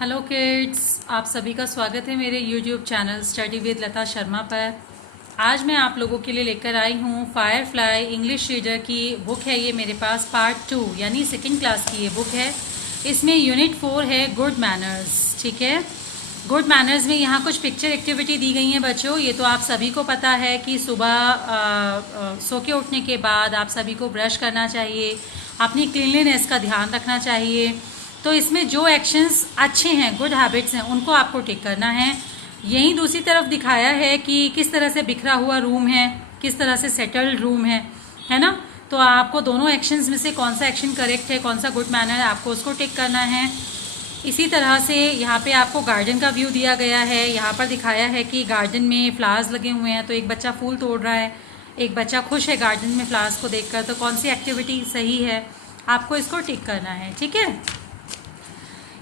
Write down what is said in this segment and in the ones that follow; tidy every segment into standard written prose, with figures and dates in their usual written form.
Hello kids, आप सभी का स्वागत है मेरे यूट्यूब चैनल स्टडी विद लता शर्मा पर। आज मैं आप लोगों के लिए लेकर आई हूँ फायरफ्लाई इंग्लिश रीडर की बुक है। ये मेरे पास पार्ट 2 यानी सेकंड क्लास की ये बुक है। इसमें यूनिट 4 है गुड मैनर्स। ठीक है, गुड मैनर्स में यहाँ कुछ पिक्चर एक्टिविटी दी गई हैं बच्चों। ये तो आप सभी को पता है कि सुबह सो के उठने के बाद आप सभी को ब्रश करना चाहिए, अपनी क्लीनलीनेस का ध्यान रखना चाहिए। तो इसमें जो एक्शंस अच्छे हैं, गुड हैबिट्स हैं, उनको आपको टिक करना है। यहीं दूसरी तरफ दिखाया है कि किस तरह से बिखरा हुआ रूम है, किस तरह से सेटल्ड रूम है ना। तो आपको दोनों एक्शंस में से कौन सा एक्शन करेक्ट है, कौन सा गुड मैनर है, आपको उसको टिक करना है। इसी तरह से यहाँ पे आपको गार्डन का व्यू दिया गया है। यहाँ पर दिखाया है कि गार्डन में फ्लावर्स लगे हुए हैं, तो एक बच्चा फूल तोड़ रहा है, एक बच्चा खुश है गार्डन में फ्लावर्स को देखकर। तो कौन सी एक्टिविटी सही है, आपको इसको टिक करना है। ठीक है,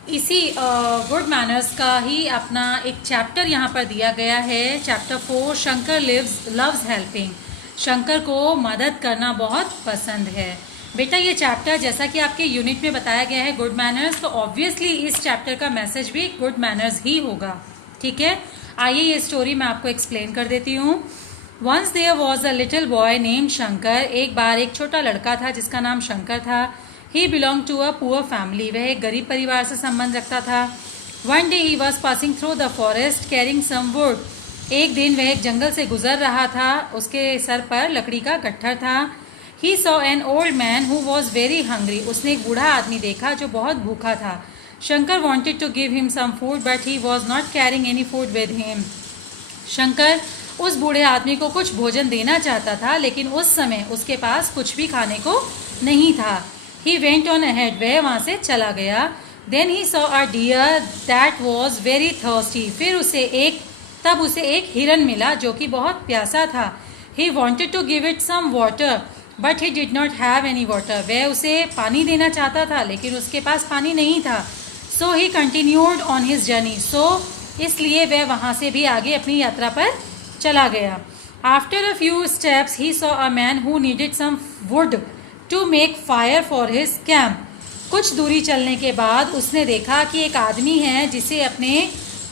इसी गुड मैनर्स का ही अपना एक चैप्टर यहाँ पर दिया गया है। Chapter 4, Shankar loves helping. Shankar को मदद करना बहुत पसंद है। बेटा ये चैप्टर जैसा कि आपके यूनिट में बताया गया है गुड मैनर्स, तो ऑब्वियसली इस चैप्टर का मैसेज भी गुड मैनर्स ही होगा। ठीक है, आइए ये स्टोरी मैं आपको एक्सप्लेन कर देती हूँ। Once there was a little boy named Shankar. एक बार एक छोटा लड़का था जिसका नाम शंकर था। He belong to a poor family. वह एक गरीब परिवार से संबंध रखता था। One day he was passing through the forest carrying some wood. एक दिन वह एक जंगल से गुजर रहा था, उसके सर पर लकड़ी का गट्ठर था। He saw an old man who was very hungry. उसने एक बूढ़ा आदमी देखा जो बहुत भूखा था। Shankar wanted to give him some food but he was not carrying any food with him. Shankar उस बूढ़े आदमी को कुछ भोजन देना चाहता था, लेकिन उस समय उसके पास कुछ भी खाने को नहीं था। He went on ahead. वह वहाँ से चला गया। Then he saw a deer that was very thirsty. फिर उसे एक हिरन मिला जो कि बहुत प्यासा था। He wanted to give it some water, but he did not have any water. वह उसे पानी देना चाहता था, लेकिन उसके पास पानी नहीं था। So he continued on his journey. So इसलिए वह वहाँ से भी आगे अपनी यात्रा पर चला गया। After a few steps, he saw a man who needed some wood to make fire for his camp. कुछ दूरी चलने के बाद उसने देखा कि एक आदमी है जिसे अपने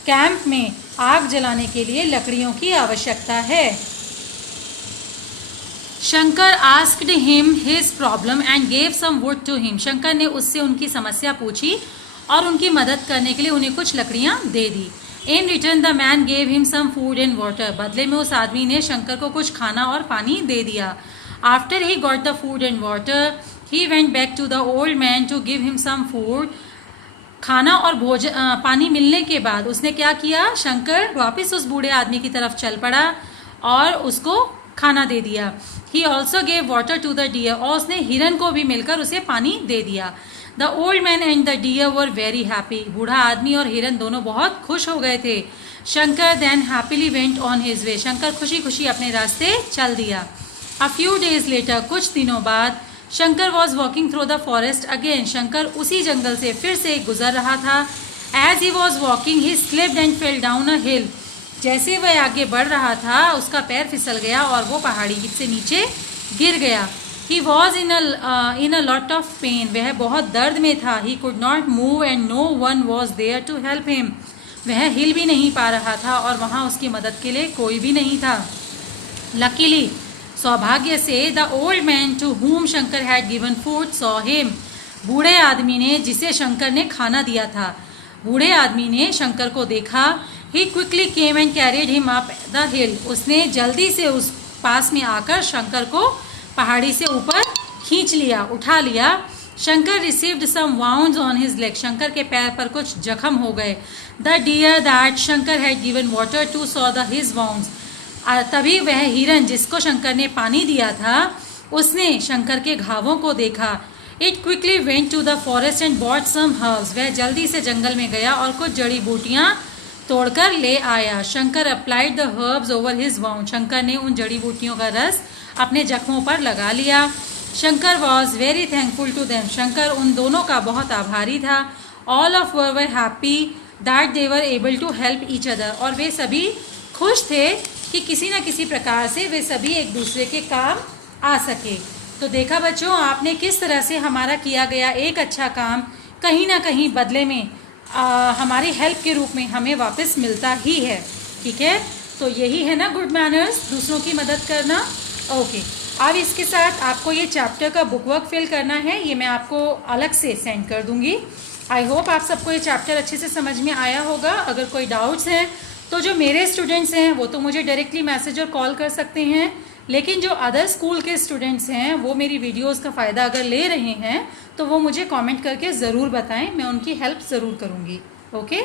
कैंप में आग जलाने के लिए लकड़ियों की आवश्यकता है। Shankar asked him his problem and gave some wood to him. Shankar ने उससे उनकी समस्या पूछी और उनकी मदद करने के लिए उन्हें कुछ लकड़ियां दे दी। In return the man gave him some food and water. बदले में उस आदमी ने शंकर को कुछ खाना और पानी दे दिया। After he got the food and water, he went back to the old man to give him some food. खाना और पानी मिलने के बाद उसने क्या किया, शंकर वापस उस बूढ़े आदमी की तरफ चल पड़ा और उसको खाना दे दिया। He also gave water to the deer. और उसने हिरन को भी मिलकर उसे पानी दे दिया। The old man and the deer were very happy. बूढ़ा आदमी और हिरन दोनों बहुत खुश हो गए थे। Shankar then happily went on his way. Shankar खुशी खुशी अपने रास्ते चल दिया। A few days later, कुछ दिनों बाद, Shankar was walking through the forest again. Shankar उसी जंगल से फिर से गुजर रहा था। As he was walking, he slipped and fell down a hill. जैसे वह आगे बढ़ रहा था, उसका पैर फिसल गया और वो पहाड़ी से नीचे गिर गया। He was in a lot of pain. वह बहुत दर्द में था। He could not move and no one was there to help him. वह हिल भी नहीं पा रहा था और वहाँ उसकी मदद के लिए कोई भी नहीं था। Luckily, सौभाग्य से, the old man to whom Shankar had given food saw him. बूढ़े आदमी ने जिसे शंकर ने खाना दिया था, बूढ़े आदमी ने शंकर को देखा। He quickly came and carried him up the hill. उसने जल्दी से उस पास में आकर शंकर को पहाड़ी से ऊपर खींच लिया, उठा लिया। Shankar received some wounds on his leg. Shankar के पैर पर कुछ जख्म हो गए। The deer that Shankar had given water to saw the his wounds. तभी वह हिरन जिसको शंकर ने पानी दिया था, उसने शंकर के घावों को देखा। It quickly went to the forest and bought some herbs. वह जल्दी से जंगल में गया और कुछ जड़ी बूटियां तोड़कर ले आया। Shankar applied the herbs over his wound. Shankar ने उन जड़ी बूटियों का रस अपने जख्मों पर लगा लिया। Shankar was very thankful to them. Shankar उन दोनों का बहुत आभारी था। All of were happy that they were able to help each other. और वे सभी खुश थे कि किसी न किसी प्रकार से वे सभी एक दूसरे के काम आ सके। तो देखा बच्चों, आपने किस तरह से हमारा किया गया एक अच्छा काम कहीं ना कहीं बदले में हमारी हेल्प के रूप में हमें वापस मिलता ही है। ठीक है, तो यही है ना गुड मैनर्स, दूसरों की मदद करना। ओके, अब इसके साथ आपको ये चैप्टर का बुक वर्क फिल करना है, ये मैं आपको अलग से सेंड कर दूंगी। आई होप आप सबको ये चैप्टर अच्छे से समझ में आया होगा। अगर कोई डाउट्स हैं तो जो मेरे स्टूडेंट्स हैं वो तो मुझे डायरेक्टली मैसेज और कॉल कर सकते हैं, लेकिन जो अदर स्कूल के स्टूडेंट्स हैं वो मेरी वीडियोस का फ़ायदा अगर ले रहे हैं तो वो मुझे कमेंट करके ज़रूर बताएं, मैं उनकी हेल्प ज़रूर करूँगी। ओके।